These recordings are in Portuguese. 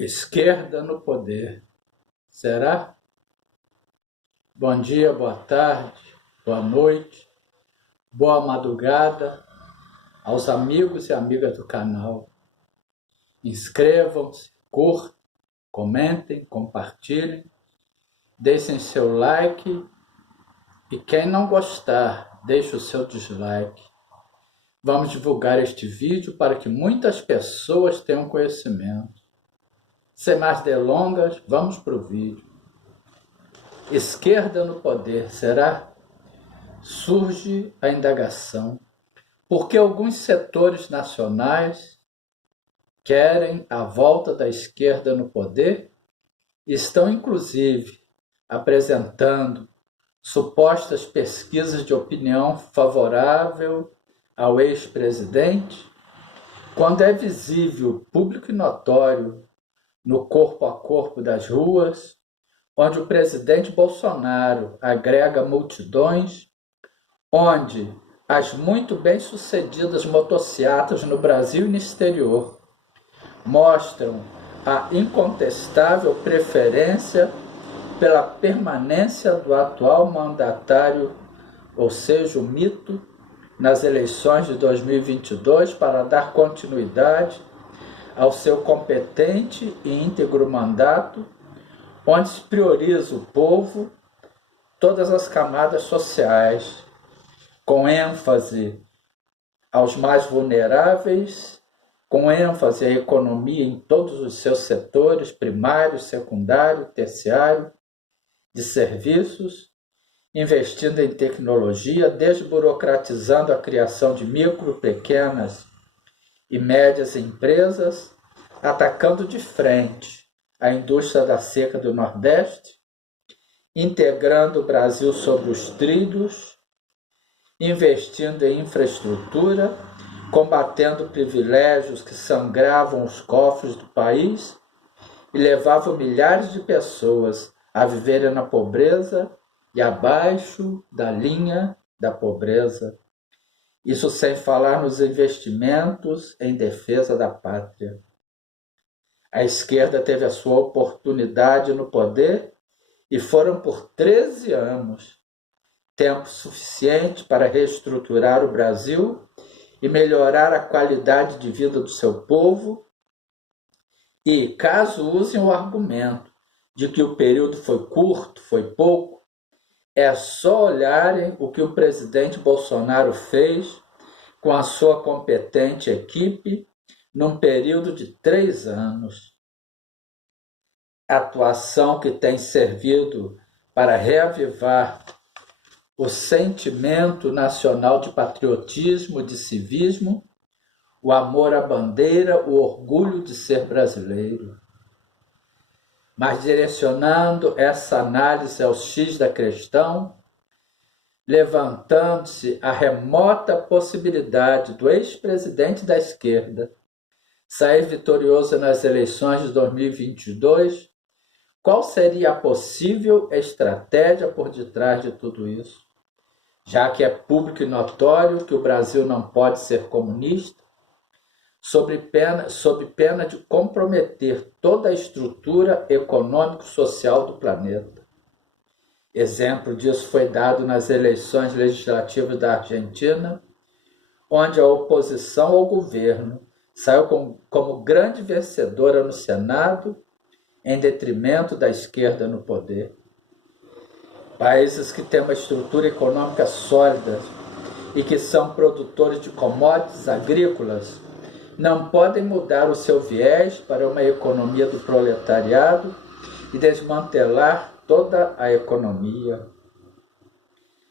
Esquerda no poder. Será? Bom dia, boa tarde, boa noite, boa madrugada aos amigos e amigas do canal. Inscrevam-se, curtam, comentem, compartilhem, deixem seu like e quem não gostar, deixe o seu dislike. Vamos divulgar este vídeo para que muitas pessoas tenham conhecimento. Sem mais delongas, vamos para o vídeo. Esquerda no poder, será? Surge a indagação. Por que alguns setores nacionais querem a volta da esquerda no poder? Estão, inclusive, apresentando supostas pesquisas de opinião favorável ao ex-presidente, quando é visível, público e notório, no corpo a corpo das ruas, onde o presidente Bolsonaro agrega multidões, onde as muito bem-sucedidas motocicletas no Brasil e no exterior mostram a incontestável preferência pela permanência do atual mandatário, ou seja, o mito, nas eleições de 2022 para dar continuidade ao seu competente e íntegro mandato, onde se prioriza o povo, todas as camadas sociais, com ênfase aos mais vulneráveis, com ênfase à economia em todos os seus setores, primário, secundário, terciário, de serviços, investindo em tecnologia, desburocratizando a criação de micro, pequenas e médias empresas, atacando de frente a indústria da seca do Nordeste, integrando o Brasil sobre os trilhos, investindo em infraestrutura, combatendo privilégios que sangravam os cofres do país e levavam milhares de pessoas a viverem na pobreza e abaixo da linha da pobreza. Isso sem falar nos investimentos em defesa da pátria. A esquerda teve a sua oportunidade no poder e foram por 13 anos, tempo suficiente para reestruturar o Brasil e melhorar a qualidade de vida do seu povo. E, caso usem o argumento de que o período foi curto, foi pouco, é só olharem o que o presidente Bolsonaro fez com a sua competente equipe num período de 3 anos. Atuação que tem servido para reavivar o sentimento nacional de patriotismo, de civismo, o amor à bandeira, o orgulho de ser brasileiro. Mas direcionando essa análise ao X da questão, levantando-se a remota possibilidade do ex-presidente da esquerda sair vitorioso nas eleições de 2022, qual seria a possível estratégia por detrás de tudo isso? Já que é público e notório que o Brasil não pode ser comunista, sob pena de comprometer toda a estrutura econômico-social do planeta. Exemplo disso foi dado nas eleições legislativas da Argentina, onde a oposição ao governo saiu como grande vencedora no Senado, em detrimento da esquerda no poder. Países que têm uma estrutura econômica sólida e que são produtores de commodities agrícolas não podem mudar o seu viés para uma economia do proletariado e desmantelar toda a economia.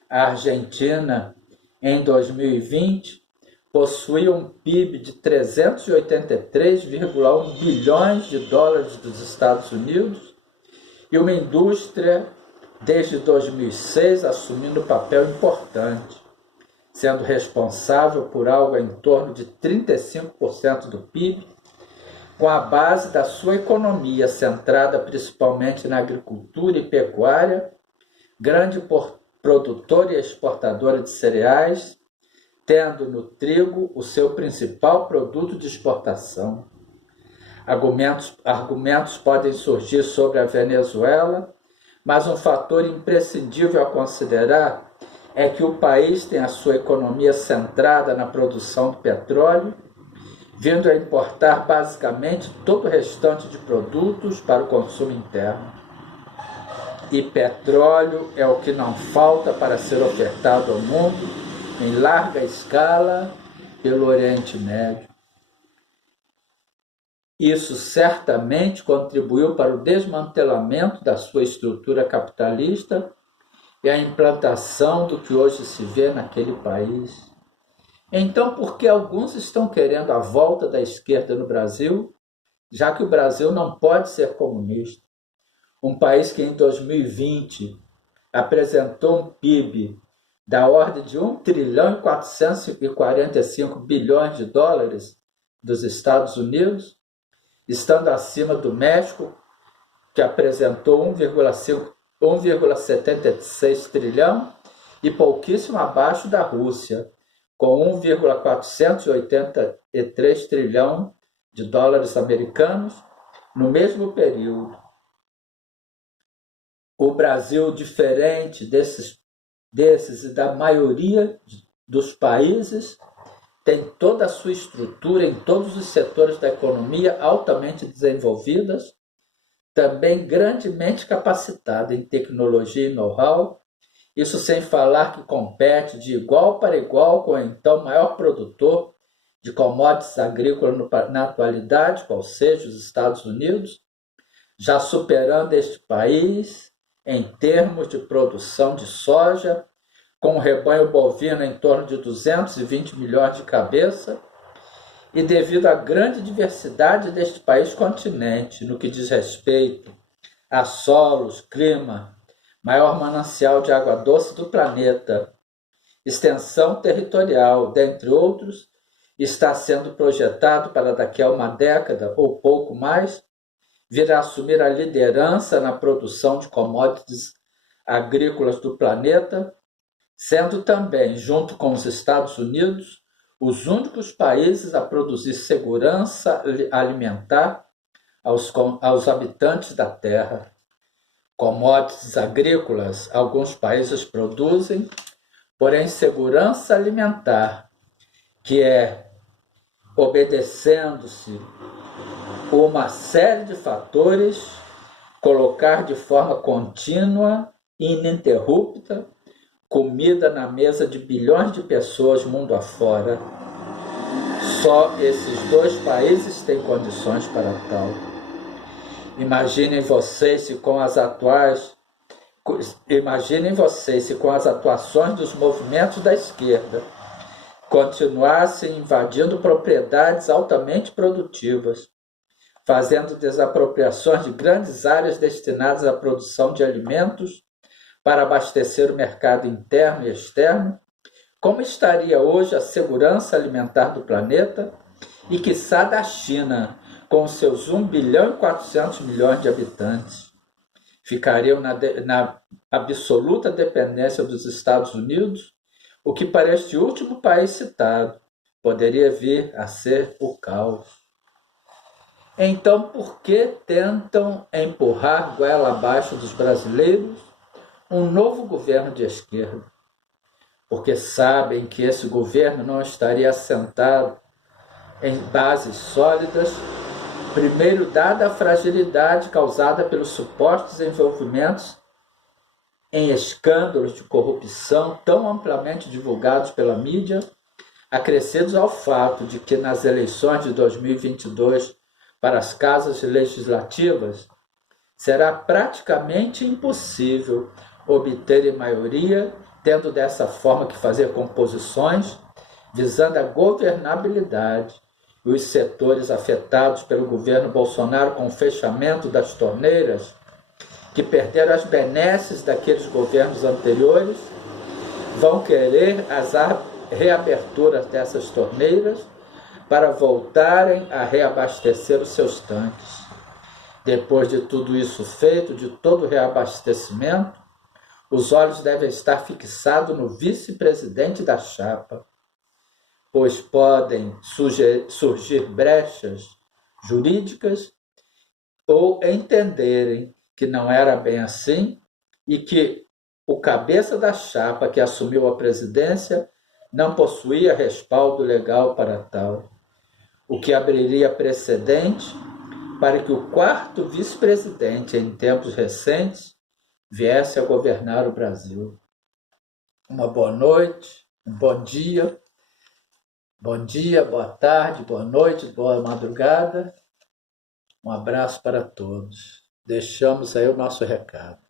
A Argentina, em 2020, possuía um PIB de 383,1 bilhões de dólares dos Estados Unidos e uma indústria, desde 2006, assumindo um papel importante, sendo responsável por algo em torno de 35% do PIB, com a base da sua economia centrada principalmente na agricultura e pecuária, grande produtora e exportadora de cereais, tendo no trigo o seu principal produto de exportação. Argumentos podem surgir sobre a Venezuela, mas um fator imprescindível a considerar é que o país tem a sua economia centrada na produção de petróleo, vindo a importar basicamente todo o restante de produtos para o consumo interno. E petróleo é o que não falta para ser ofertado ao mundo em larga escala pelo Oriente Médio. Isso certamente contribuiu para o desmantelamento da sua estrutura capitalista e a implantação do que hoje se vê naquele país. Então, por que alguns estão querendo a volta da esquerda no Brasil, já que o Brasil não pode ser comunista? Um país que em 2020 apresentou um PIB da ordem de 1 trilhão e 445 bilhões de dólares dos Estados Unidos, estando acima do México, que apresentou 1,76 trilhão, e pouquíssimo abaixo da Rússia, com 1,483 trilhão de dólares americanos no mesmo período. O Brasil, diferente desses e da maioria dos países, tem toda a sua estrutura em todos os setores da economia altamente desenvolvidas, também grandemente capacitada em tecnologia e know-how, isso sem falar que compete de igual para igual com o então maior produtor de commodities agrícolas na atualidade, qual seja os Estados Unidos, já superando este país em termos de produção de soja, com um rebanho bovino em torno de 220 milhões de cabeças, e devido à grande diversidade deste país continente, no que diz respeito a solos, clima, maior manancial de água doce do planeta, extensão territorial, dentre outros, está sendo projetado para daqui a uma década ou pouco mais, vir a assumir a liderança na produção de commodities agrícolas do planeta, sendo também, junto com os Estados Unidos, os únicos países a produzir segurança alimentar aos habitantes da Terra. Commodities agrícolas, alguns países produzem, porém segurança alimentar, que é obedecendo-se uma série de fatores, colocar de forma contínua e ininterrupta comida na mesa de bilhões de pessoas mundo afora. Só esses dois países têm condições para tal. Imaginem vocês se com as atuações dos movimentos da esquerda continuassem invadindo propriedades altamente produtivas, fazendo desapropriações de grandes áreas destinadas à produção de alimentos para abastecer o mercado interno e externo, como estaria hoje a segurança alimentar do planeta e, quiçá, da China, com seus 1 bilhão e 400 milhões de habitantes? Ficariam na absoluta dependência dos Estados Unidos, o que para este último país citado poderia vir a ser o caos. Então, por que tentam empurrar goela abaixo dos brasileiros um novo governo de esquerda? Porque sabem que esse governo não estaria assentado em bases sólidas, primeiro dada a fragilidade causada pelos supostos envolvimentos em escândalos de corrupção tão amplamente divulgados pela mídia, acrescidos ao fato de que nas eleições de 2022 para as casas legislativas será praticamente impossível obter maioria, tendo dessa forma que fazer composições visando a governabilidade, e os setores afetados pelo governo Bolsonaro com o fechamento das torneiras, que perderam as benesses daqueles governos anteriores, vão querer as reaberturas dessas torneiras para voltarem a reabastecer os seus tanques. Depois de tudo isso feito, de todo o reabastecimento, os olhos devem estar fixados no vice-presidente da chapa, pois podem surgir brechas jurídicas, ou entenderem que não era bem assim e que o cabeça da chapa que assumiu a presidência não possuía respaldo legal para tal, o que abriria precedente para que o quarto vice-presidente, em tempos recentes, viesse a governar o Brasil. Uma boa noite, um bom dia, boa tarde, boa noite, boa madrugada. Um abraço para todos. Deixamos aí o nosso recado.